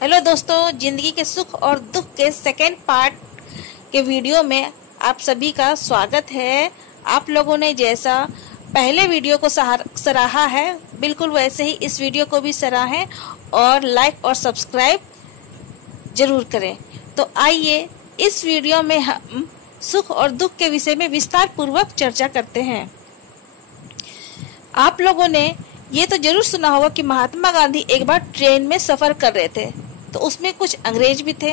Hello दोस्तों, जिंदगी के सुख और दुख के सेकेंड पार्ट के वीडियो में आप सभी का स्वागत है। आप लोगों ने जैसा पहले वीडियो को सराहा है, बिल्कुल वैसे ही इस वीडियो को भी सराहें और लाइक और सब्सक्राइब जरूर करें। तो आइए इस वीडियो में हम सुख और दुख के विषय में विस्तार पूर्वक चर्चा करते हैं। आप लोगों ने ये तो जरूर सुना होगा कि महात्मा गांधी एक बार ट्रेन में सफर कर रहे थे, तो उसमें कुछ अंग्रेज भी थे।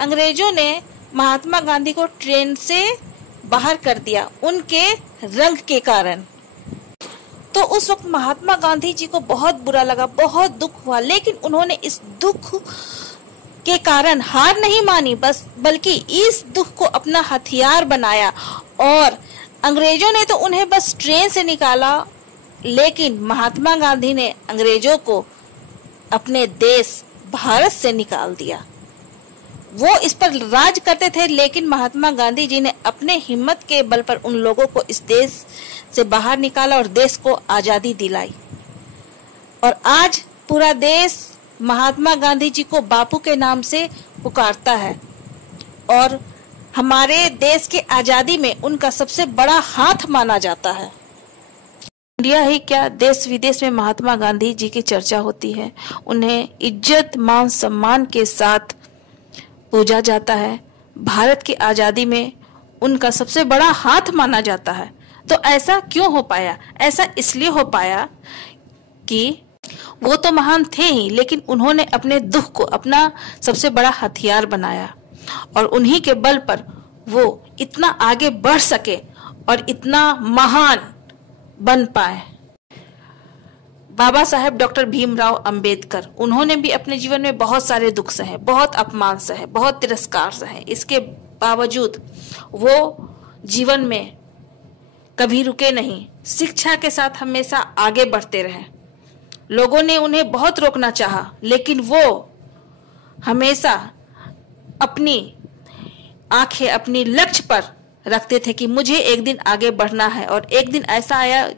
अंग्रेजों ने महात्मा गांधी को ट्रेन से बाहर कर दिया उनके रंग के कारण। तो उस वक्त महात्मा गांधी जी को बहुत बुरा लगा, बहुत दुख हुआ, लेकिन उन्होंने इस दुख के कारण हार नहीं मानी, बल्कि इस दुख को अपना हथियार बनाया। और अंग्रेजों ने तो उन्हें बस ट्रेन से निकाला, लेकिन महात्मा गांधी ने अंग्रेजों को अपने देश भारत से निकाल दिया। वो इस पर राज करते थे, लेकिन महात्मा गांधी जी ने अपने हिम्मत के बल पर उन लोगों को इस देश से बाहर निकाला और देश को आजादी दिलाई। और आज पूरा देश महात्मा गांधी जी को बापू के नाम से पुकारता है और हमारे देश के आजादी में उनका सबसे बड़ा हाथ माना जाता है। इंडिया ही क्या, देश विदेश में महात्मा गांधी जी की चर्चा होती है। उन्हें इज्जत मान सम्मान के साथ पूजा जाता है। भारत की आजादी में उनका सबसे बड़ा हाथ माना जाता है। तो ऐसा क्यों हो पाया? ऐसा इसलिए हो पाया कि वो तो महान थे ही, लेकिन उन्होंने अपने दुख को अपना सबसे बड़ा हथियार बनाया और उन्हीं के बल पर वो इतना आगे बढ़ सके और इतना महान बन पाए। बाबा साहेब डॉक्टर भीमराव अंबेडकर, उन्होंने भी अपने जीवन में बहुत सारे दुख सहे, बहुत अपमान सहे, बहुत तिरस्कार सहे। इसके बावजूद वो जीवन में कभी रुके नहीं, शिक्षा के साथ हमेशा आगे बढ़ते रहे। लोगों ने उन्हें बहुत रोकना चाहा, लेकिन वो हमेशा अपनी आंखें अपनी लक्ष्य पर रखते थे कि मुझे एक दिन आगे बढ़ना है। और एक दिन ऐसा आया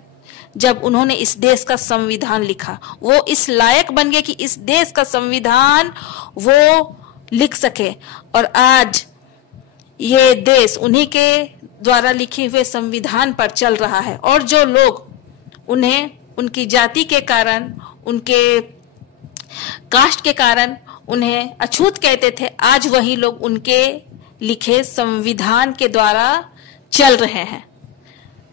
जब उन्होंने इस देश का संविधान लिखा। वो इस लायक बन गए कि इस देश का संविधान वो लिख सके, और आज ये देश उन्हीं के द्वारा लिखे हुए संविधान पर चल रहा है। और जो लोग उन्हें उनकी जाति के कारण, उनके कास्ट के कारण उन्हें अछूत कहते थे, आज वही लोग उनके लिखे संविधान के द्वारा चल रहे हैं।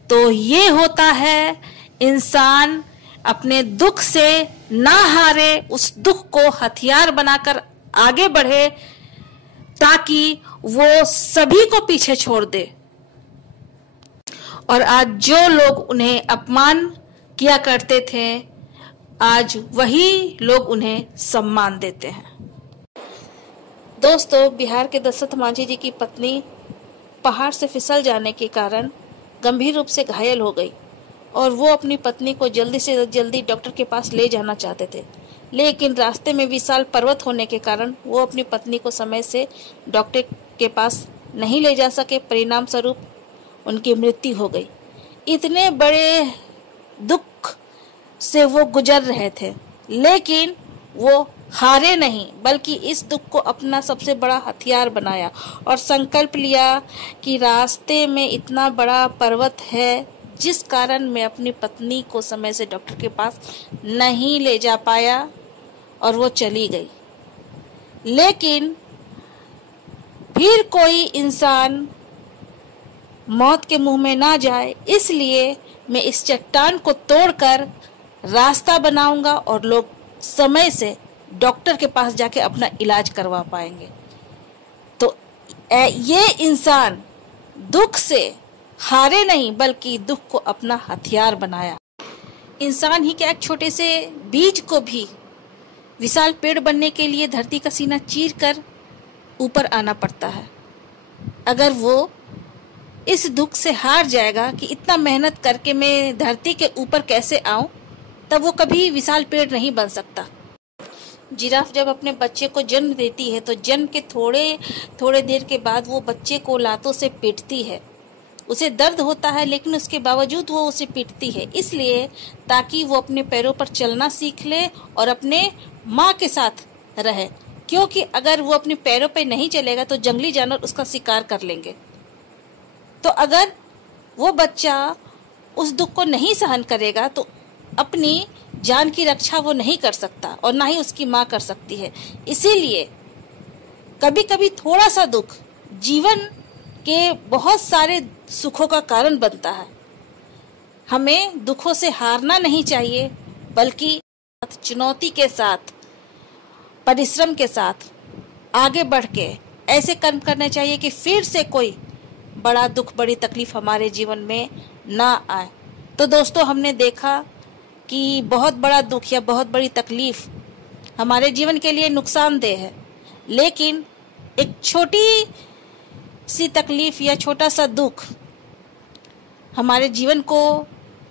तो ये होता है, इंसान अपने दुख से ना हारे, उस दुख को हथियार बनाकर आगे बढ़े, ताकि वो सभी को पीछे छोड़ दे। और आज जो लोग उन्हें अपमान किया करते थे, आज वही लोग उन्हें सम्मान देते हैं। दोस्तों, बिहार के दशरथ मांझी जी की पत्नी पहाड़ से फिसल जाने के कारण गंभीर रूप से घायल हो गई और वो अपनी पत्नी को जल्दी से जल्दी डॉक्टर के पास ले जाना चाहते थे, लेकिन रास्ते में विशाल पर्वत होने के कारण वो अपनी पत्नी को समय से डॉक्टर के पास नहीं ले जा सके। परिणाम स्वरूप उनकी मृत्यु हो गई। इतने बड़े दुख से वो गुजर रहे थे, लेकिन वो हारे नहीं, बल्कि इस दुख को अपना सबसे बड़ा हथियार बनाया और संकल्प लिया कि रास्ते में इतना बड़ा पर्वत है, जिस कारण मैं अपनी पत्नी को समय से डॉक्टर के पास नहीं ले जा पाया, और वो चली गई। लेकिन फिर कोई इंसान मौत के मुंह में ना जाए, इसलिए मैं इस चट्टान को तोड़कर रास्ता बनाऊंगा और लोग समय से डॉक्टर के पास जाके अपना इलाज करवा पाएंगे। तो ये इंसान दुख से हारे नहीं, बल्कि दुख को अपना हथियार बनाया। इंसान ही क्या, एक छोटे से बीज को भी विशाल पेड़ बनने के लिए धरती का सीना चीर कर ऊपर आना पड़ता है। अगर वो इस दुख से हार जाएगा कि इतना मेहनत करके मैं धरती के ऊपर कैसे आऊं, तब वो कभी विशाल पेड़ नहीं बन सकता। जिराफ जब अपने बच्चे को जन्म देती है, तो जन्म के थोड़े देर के बाद वो बच्चे को लातों से पीटती है। उसे दर्द होता है, लेकिन उसके बावजूद वो उसे पीटती है, इसलिए ताकि वो अपने पैरों पर चलना सीख ले और अपने माँ के साथ रहे। क्योंकि अगर वो अपने पैरों पे नहीं चलेगा तो जंगली जानवर उसका शिकार कर लेंगे। तो अगर वो बच्चा उस दुख को नहीं सहन करेगा तो अपनी जान की रक्षा वो नहीं कर सकता और ना ही उसकी माँ कर सकती है। इसीलिए कभी कभी थोड़ा सा दुख जीवन के बहुत सारे सुखों का कारण बनता है। हमें दुखों से हारना नहीं चाहिए, बल्कि चुनौती के साथ, परिश्रम के साथ आगे बढ़ के ऐसे कर्म करने चाहिए कि फिर से कोई बड़ा दुख, बड़ी तकलीफ हमारे जीवन में ना आए। तो दोस्तों, हमने देखा कि बहुत बड़ा दुख या बहुत बड़ी तकलीफ हमारे जीवन के लिए नुकसानदेह है, लेकिन एक छोटी सी तकलीफ या छोटा सा दुख हमारे जीवन को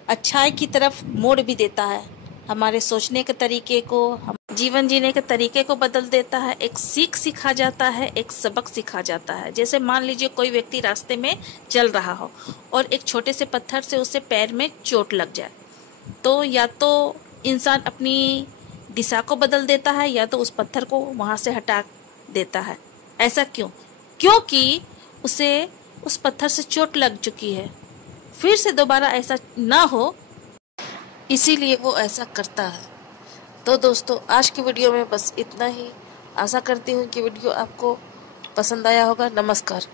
अच्छाई की तरफ मोड़ भी देता है, हमारे सोचने के तरीके को, जीवन जीने के तरीके को बदल देता है। एक सीख सिखा जाता है, एक सबक सिखा जाता है। जैसे मान लीजिए कोई व्यक्ति रास्ते में चल रहा हो और एक छोटे से पत्थर से उससे पैर में चोट लग जाए, तो या तो इंसान अपनी दिशा को बदल देता है या तो उस पत्थर को वहाँ से हटा देता है। ऐसा क्यों? क्योंकि उसे उस पत्थर से चोट लग चुकी है, फिर से दोबारा ऐसा ना हो, इसीलिए वो ऐसा करता है। तो दोस्तों, आज की वीडियो में बस इतना ही। आशा करती हूँ कि वीडियो आपको पसंद आया होगा। नमस्कार।